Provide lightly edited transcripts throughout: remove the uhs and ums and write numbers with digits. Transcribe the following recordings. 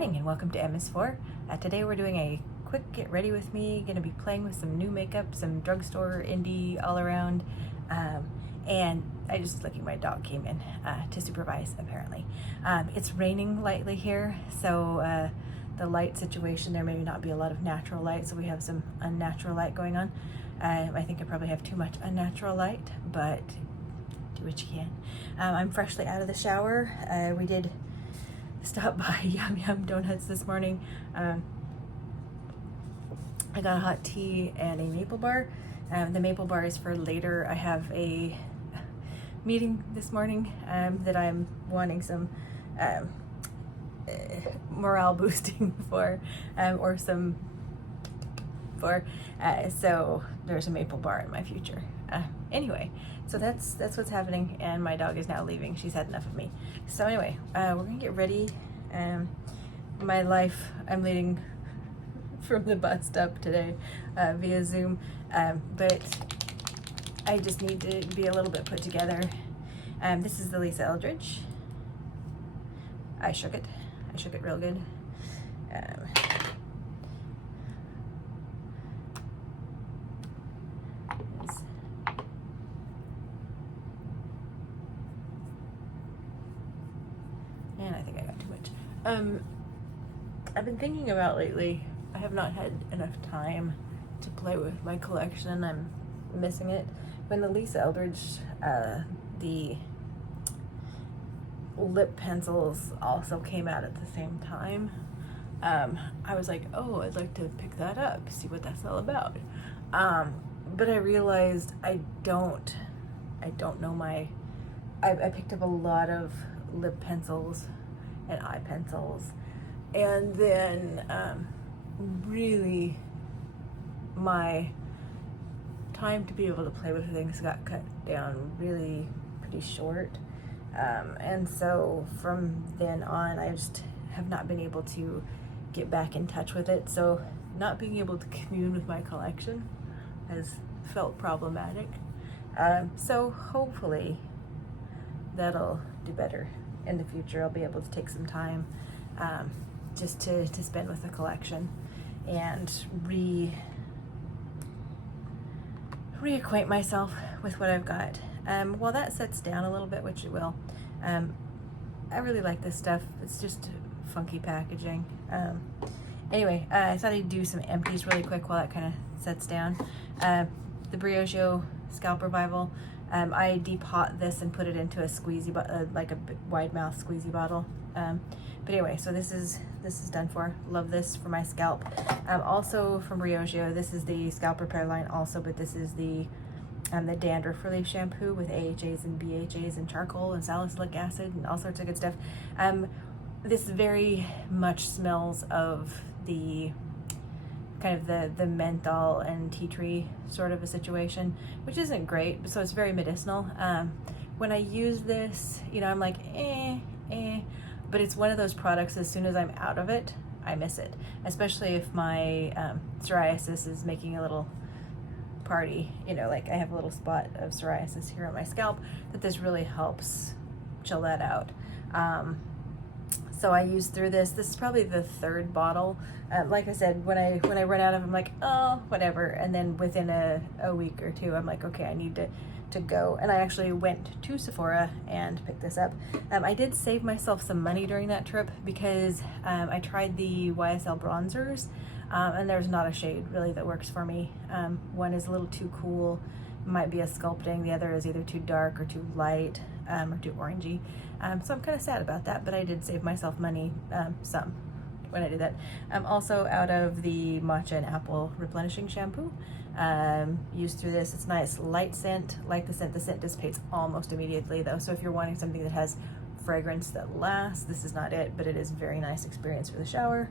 morning and welcome to MS4. Today we're doing a quick get ready with me. Gonna be playing with some new makeup, some drugstore, indie, all around. And I just looking, my dog came in to supervise apparently. It's raining lightly here, so the light situation, there may not be a lot of natural light, so we have some unnatural light going on. I think I probably have too much unnatural light, but do what you can. I'm freshly out of the shower. We did stop by Yum Yum Donuts this morning. I got a hot tea and a maple bar. The maple bar is for later. I have a meeting this morning that I'm wanting some morale boosting for, or some for. So there's a maple bar in my future. Anyway, so that's what's happening, and my dog is now leaving. She's had enough of me. So anyway, we're gonna get ready. My life, I'm leading from the bus stop today via Zoom, but I just need to be a little bit put together. This is the Lisa Eldridge. I shook it real good. And I think I got too much. I've been thinking about lately, I have not had enough time to play with my collection. I'm missing it. When the Lisa Eldridge, the lip pencils also came out at the same time, I was like, oh, I'd like to pick that up, see what that's all about. But I realized I don't know I picked up a lot of lip pencils and eye pencils, and then really my time to be able to play with things got cut down really pretty short, and so from then on I just have not been able to get back in touch with it. So not being able to commune with my collection has felt problematic, so hopefully that'll do better in the future. I'll be able to take some time just to spend with the collection and reacquaint myself with what I've got. While that sets down a little bit, which it will, I really like this stuff. It's just funky packaging. Anyway, I thought I'd do some empties really quick while that kind of sets down. The Briogeo Scalp Revival. I depot this and put it into a squeezy, like a wide mouth squeezy bottle. But anyway, so this is done for. Love this for my scalp. Also from Briogeo, this is the scalp repair line also, but this is the Dandruff relief shampoo with AHAs and BHAs and charcoal and salicylic acid and all sorts of good stuff. This very much smells of the kind of the menthol and tea tree sort of a situation, which isn't great, so it's very medicinal. When I use this, you know, I'm like, but it's one of those products, as soon as I'm out of it, I miss it, especially if my psoriasis is making a little party, you know, like I have a little spot of psoriasis here on my scalp, that this really helps chill that out. So I use through this. This is probably the third bottle. Like I said, when I run out of them, I'm like, oh, whatever. And then within a week or two, I'm like, okay, I need to go. And I actually went to Sephora and picked this up. I did save myself some money during that trip because I tried the YSL bronzers, and there's not a shade really that works for me. One is a little too cool, might be a sculpting. The other is either too dark or too light, or too orangey. So I'm kind of sad about that, but I did save myself money, some, when I did that. Also out of the Matcha and Apple replenishing shampoo, used through this. It's nice, light scent, like the scent dissipates almost immediately though. So if you're wanting something that has fragrance that lasts, this is not it, but it is a very nice experience for the shower.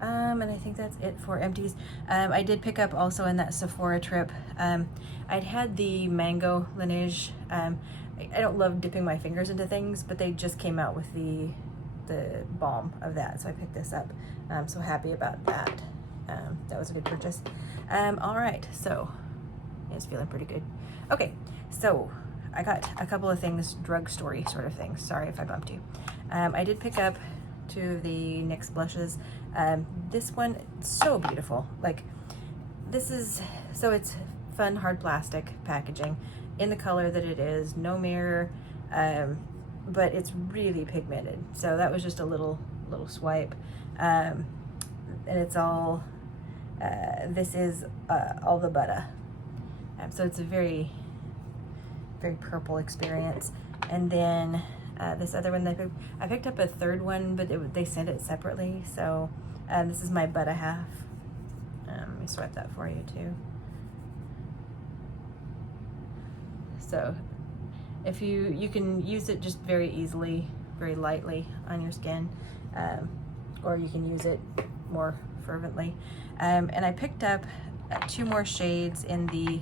And I think that's it for empties. I did pick up also in that Sephora trip, I'd had the mango Lineage. I don't love dipping my fingers into things, but they just came out with the balm of that, so I picked this up. I'm so happy about that. That was a good purchase. All right, so it's feeling pretty good. Okay, so I got a couple of things, drugstore sort of things. Sorry if I bumped you. I did pick up two of the NYX blushes. This one, so beautiful. Like, this is, so it's fun hard plastic packaging in the color that it is, no mirror, but it's really pigmented. So that was just a little swipe. And it's all, this is all the Butta. So it's a very purple experience. And then this other one, I picked up a third one, but they sent it separately. So this is my Butta half. Let me swipe that for you too. So if you can use it just very easily, very lightly on your skin, or you can use it more fervently. And I picked up 2 more shades in the,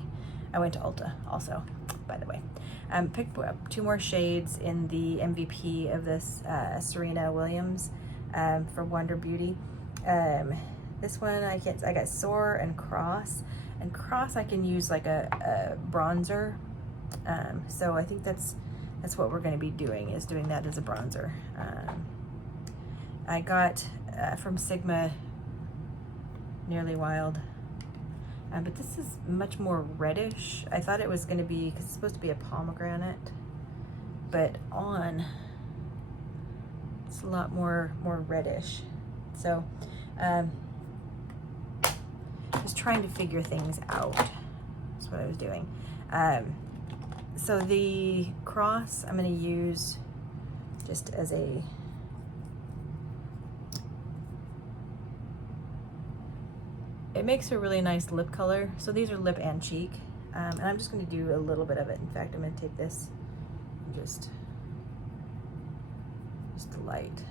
I went to Ulta also, by the way. Picked up 2 more shades in the MVP of this Serena Williams for Wonder Beauty. This one I got Soar and Cross. And Cross I can use like a bronzer. So I think that's what we're going to be doing, is doing that as a bronzer. I got from Sigma Nearly Wild. But this is much more reddish. I thought it was going to be, because it's supposed to be a pomegranate, but on it's a lot more reddish. So just trying to figure things out. That's what I was doing. So the Cross I'm going to use just as a, it makes a really nice lip color. So these are lip and cheek. And I'm just going to do a little bit of it. In fact, I'm going to take this and just light.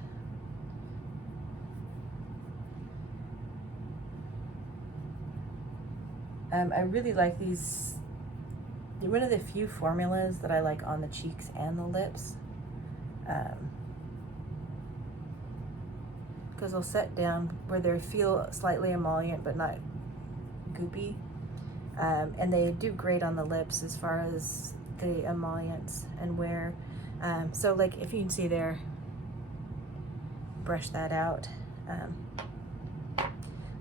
I really like these. One of the few formulas that I like on the cheeks and the lips. Because they'll set down where they feel slightly emollient but not goopy. And they do great on the lips as far as the emollients and wear. So like if you can see there, brush that out.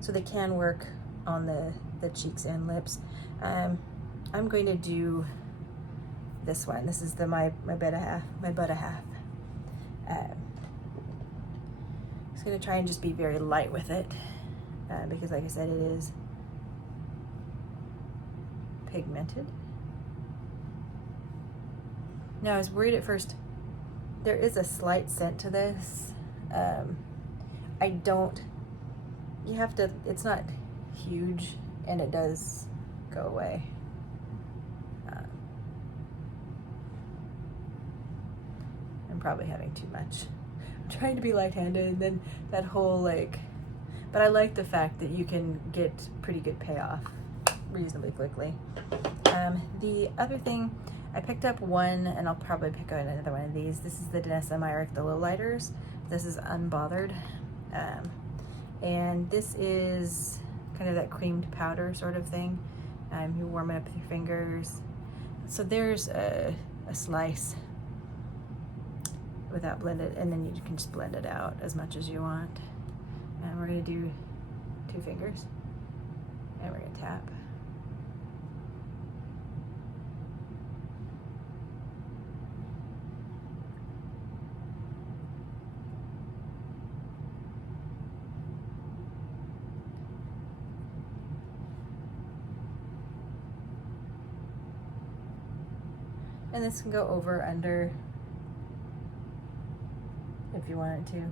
So they can work on the cheeks and lips. I'm going to do this one. This is my Butta half. Just gonna try and just be very light with it, because like I said, it is pigmented. Now I was worried at first. There is a slight scent to this. You have to, it's not huge, and it does go away. I'm probably having too much. I'm trying to be light-handed, and then that whole but I like the fact that you can get pretty good payoff reasonably quickly. The other thing, I picked up one, and I'll probably pick out another one of these. This is the Danessa Myricks, the Lowlighters. This is Unbothered. And this is kind of that creamed powder sort of thing. You warm it up with your fingers. So there's a slice without blended, and then you can just blend it out as much as you want. And we're gonna do 2 fingers, and we're gonna tap. And this can go over, under, if you wanted to.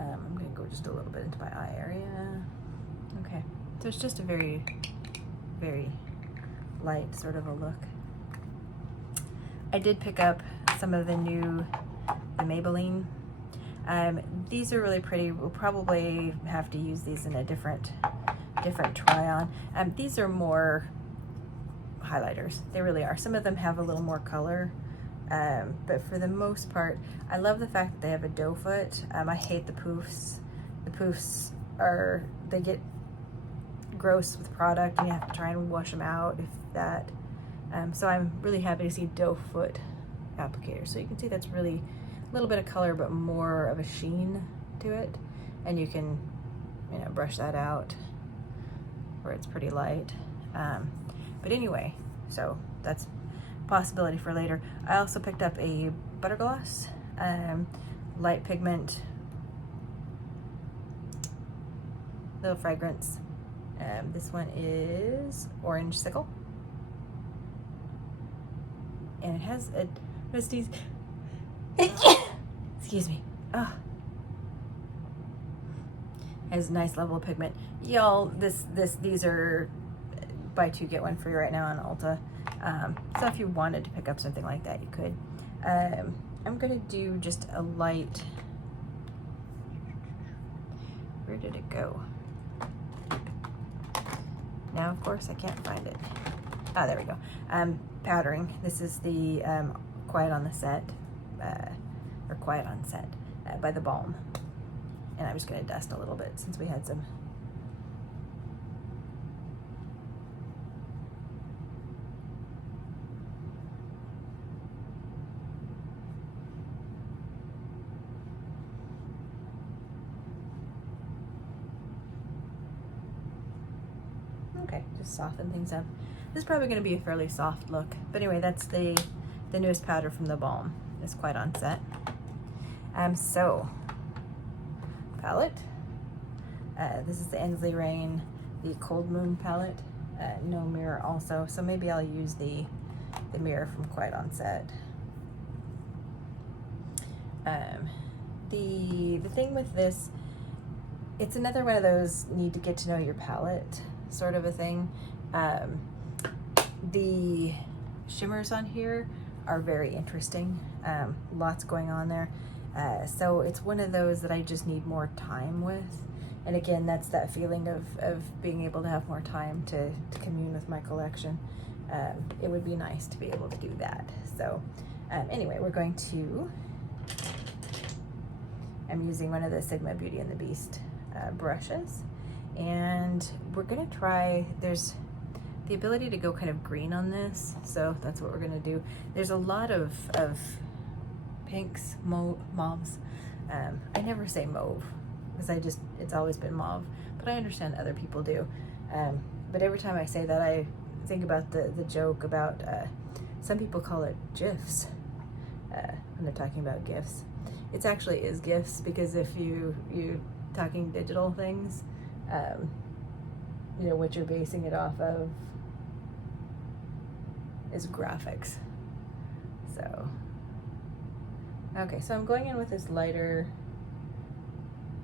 I'm going to go just a little bit into my eye area. Okay, so it's just a very, very light sort of a look. I did pick up some of the new Maybelline. These are really pretty. We'll probably have to use these in a different try-on. These are more highlighters. They really are. Some of them have a little more color. But for the most part, I love the fact that they have a doe foot. I hate the poofs. The poofs they get gross with product, and you have to try and wash them out, if that. So I'm really happy to see doe foot applicator. So you can see that's really a little bit of color, but more of a sheen. to it, and you can, you know, brush that out where it's pretty light. But anyway, so that's a possibility for later. I also picked up a butter gloss, light pigment, little fragrance. This one is Orange Sickle, and it has a sneeze. Excuse me. Oh. Has a nice level of pigment. Y'all, these are buy two get one free right now on Ulta. So if you wanted to pick up something like that, you could. I'm gonna do just a light. Where did it go? Now, of course, I can't find it. Oh, there we go. Powdering. This is the Quiet on the Set, or Quiet on Set by the Balm. And I'm just going to dust a little bit since we had some. Okay, just soften things up. This is probably going to be a fairly soft look. But anyway, that's the newest powder from the Balm. It's Quiet on Set. So, palette. This is the Ensley Rain, the Cold Moon palette. No mirror also, so maybe I'll use the mirror from Quiet on Set. The thing with this, it's another one of those need to get to know your palette sort of a thing. The shimmers on here are very interesting. Lots going on there. So it's one of those that I just need more time with. And again, that's that feeling of being able to have more time to commune with my collection. It would be nice to be able to do that. So anyway, we're going to, I'm using one of the Sigma Beauty and the Beast brushes. And we're gonna try, there's the ability to go kind of green on this. So that's what we're gonna do. There's a lot of pinks, mauves. I never say mauve because it's always been mauve, but I understand other people do. But every time I say that, I think about the joke about some people call it GIFs when they're talking about gifts. It actually is GIFs because if you talking digital things, you know, what you're basing it off of is graphics. So, okay, so I'm going in with this lighter,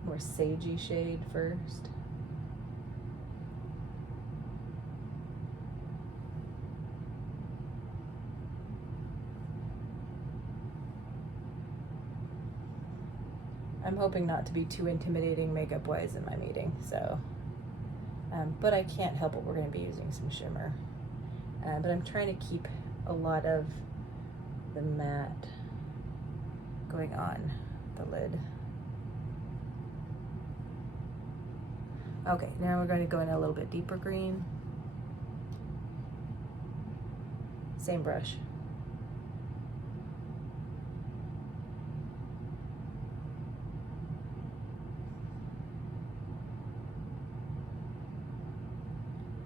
more sagey shade first. I'm hoping not to be too intimidating makeup-wise in my meeting, so, but I can't help it, we're gonna be using some shimmer. But I'm trying to keep a lot of the matte going on the lid. Okay, now we're going to go in a little bit deeper green. Same brush.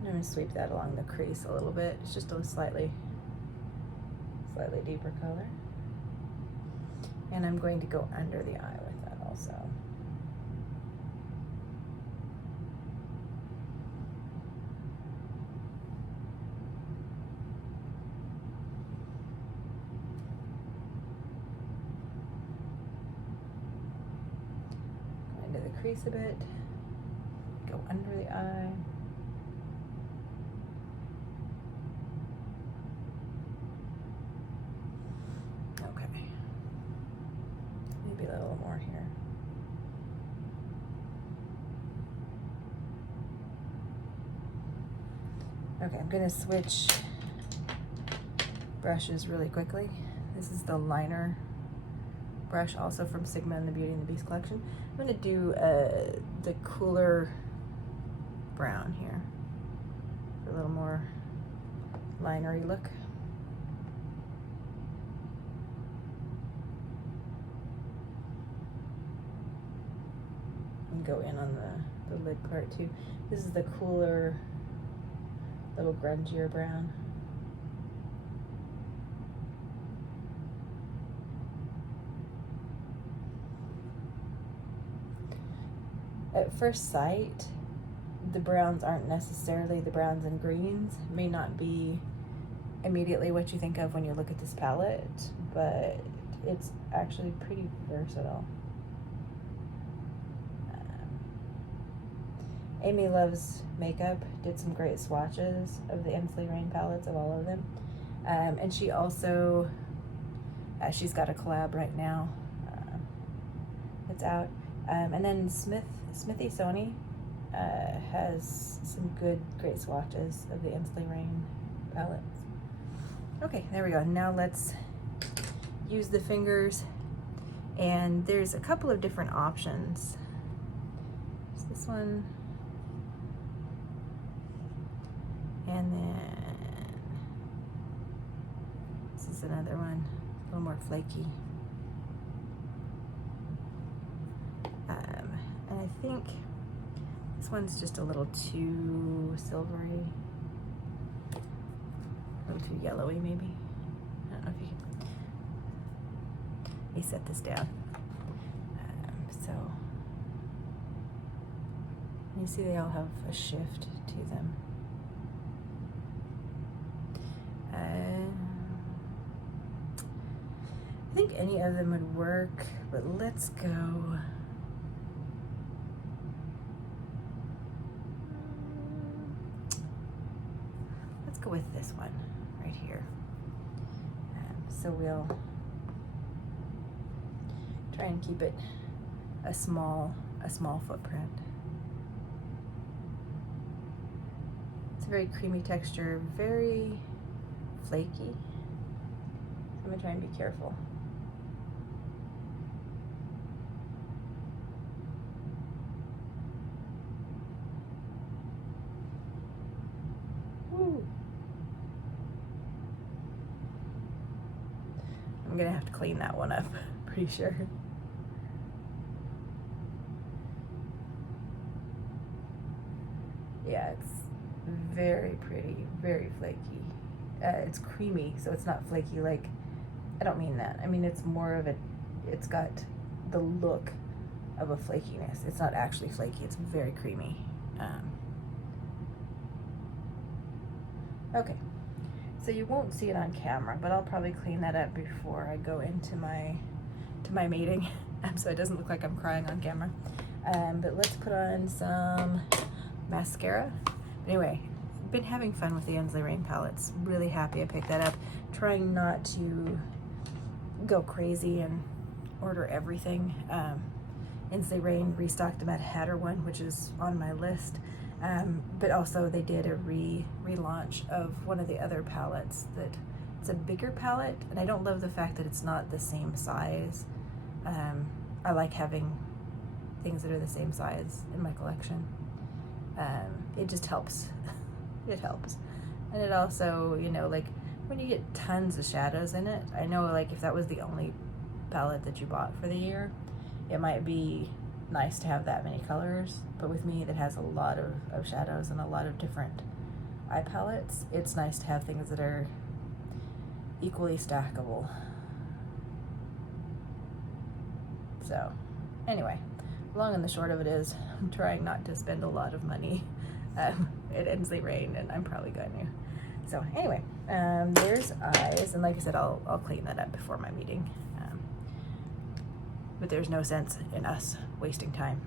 I'm going to sweep that along the crease a little bit. It's just a slightly deeper color. And I'm going to go under the eye with that also. Go into the crease a bit. Go under the eye. A little more here. Okay, I'm going to switch brushes really quickly. This is the liner brush, also from Sigma and the Beauty and the Beast collection. I'm going to do the cooler brown here for a little more linery look. can go in on the lid part too. This is the cooler, little grungier brown. At first sight, the browns aren't necessarily the browns and greens. May not be immediately what you think of when you look at this palette, but it's actually pretty versatile. Amy Loves Makeup did some great swatches of the Ensley Rain palettes, of all of them. And she also, she's got a collab right now. It's out. And then Smithy Sony has some great swatches of the Ensley Rain palettes. Okay, there we go. Now let's use the fingers, and there's a couple of different options. There's this one, and then this is another one, a little more flaky. And I think this one's just a little too silvery, a little too yellowy maybe. I don't know if you can. Let me set this down. So you see they all have a shift to them. I think any of them would work, but let's go. Let's go with this one right here. So we'll try and keep it a small footprint. It's a very creamy texture, very flaky. I'm gonna try and be careful. Woo. I'm gonna have to clean that one up, pretty sure. Yeah, it's very pretty, very flaky. It's creamy, so it's not flaky like, I don't mean that. I mean, it's more of it's got the look of a flakiness. It's not actually flaky, it's very creamy. Okay, so you won't see it on camera, but I'll probably clean that up before I go into my meeting, so it doesn't look like I'm crying on camera. But let's put on some mascara. Anyway, been having fun with the Ensley Rain palettes. Really happy I picked that up. Trying not to go crazy and order everything. Ensley Rain restocked the Mad Hatter one, which is on my list. But also they did a relaunch of one of the other palettes that it's a bigger palette, and I don't love the fact that it's not the same size. I like having things that are the same size in my collection. It just helps. It helps. And it also, you know, like when you get tons of shadows in it, I know like if that was the only palette that you bought for the year, it might be nice to have that many colors, but with me that has a lot of shadows and a lot of different eye palettes, it's nice to have things that are equally stackable. So anyway, long and the short of it is I'm trying not to spend a lot of money at Ensley Rain, and I'm probably going to. So anyway, there's eyes, and like I said, I'll clean that up before my meeting. But there's no sense in us wasting time.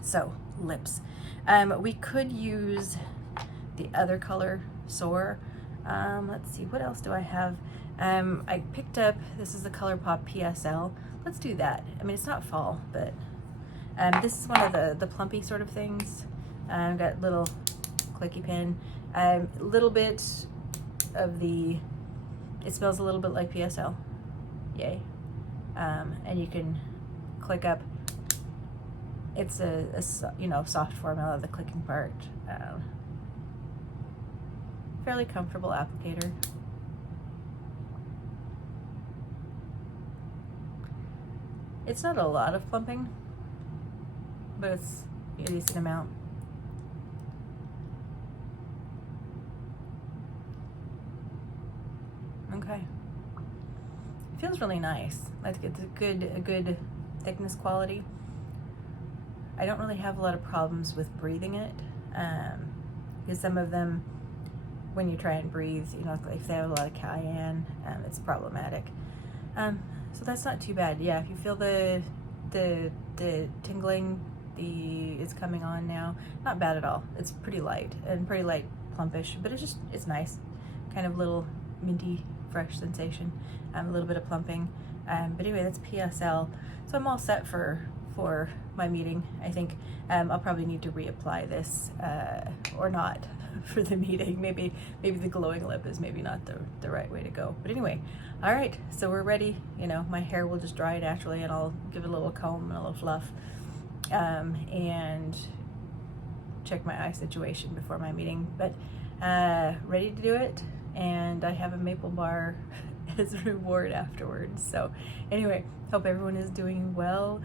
So lips, we could use the other color Soar. Let's see, what else do I have? I picked up, this is the Colourpop PSL. Let's do that. I mean, it's not fall, but this is one of the plumpy sort of things. I've got little clicky pen, a little bit of it smells a little bit like PSL, yay. And you can click up. It's a you know, soft formula, the clicking part. Fairly comfortable applicator. It's not a lot of plumping, but it's a decent amount. Okay. It feels really nice. Like it's a good thickness quality. I don't really have a lot of problems with breathing it, because some of them, when you try and breathe, you know, if they have a lot of cayenne, it's problematic. So that's not too bad. Yeah, if you feel the tingling, it's coming on now. Not bad at all. It's pretty light and pretty light plumpish, but it's nice. Kind of little minty, fresh sensation. A little bit of plumping. But anyway, that's PSL. So I'm all set for my meeting. I think I'll probably need to reapply this or not for the meeting. Maybe the glowing lip is maybe not the right way to go. But anyway, all right, so we're ready. You know, my hair will just dry naturally, and I'll give it a little comb and a little fluff, and check my eye situation before my meeting. But ready to do it, and I have a maple bar as a reward afterwards. So anyway, hope everyone is doing well.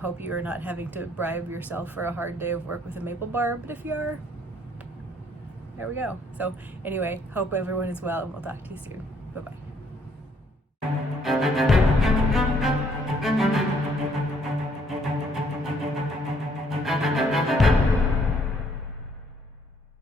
Hope you are not having to bribe yourself for a hard day of work with a maple bar, but if you are, there we go. So anyway, hope everyone is well, and we'll talk to you soon. Bye-bye.